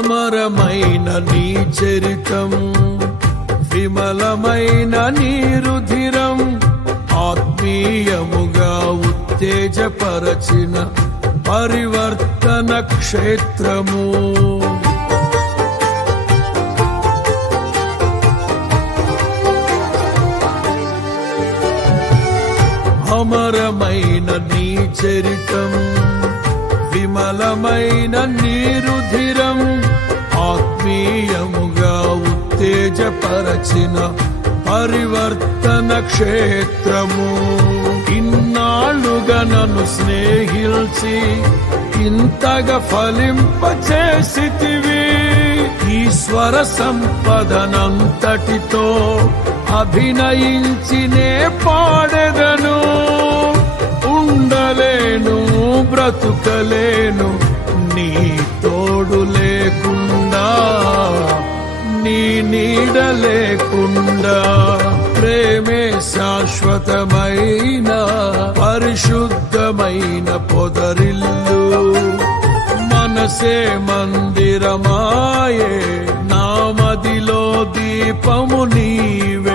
అమరమైన నీ చరితం, విమలమైన నీ రుధిరం, ఆత్మీయముగా ఉత్తేజపరచిన పరివర్తన క్షేత్రము. అమరమైన నీ చరితం, విమలమైన నీ రుధిరం, ఆత్మీయముగా ఉత్తేజపరచిన పరివర్తన క్షేత్రము. ఇన్నాళ్ళుగా నన్ను స్నేహిల్చి ఇంతగా ఫలింపచేసితివి. ఈశ్వర సంపదనంతటితో అభినయించినే పాడెదను. ఉండలేను, బ్రతుకలేను నీ తోడు లేకుండా, నీ నీడ లేకుండా. ప్రేమే శాశ్వతమైన పరిశుద్ధమైన పొదరిల్లు, మనసే మందిరమాయే, నా మదిలో దీపము నీవే.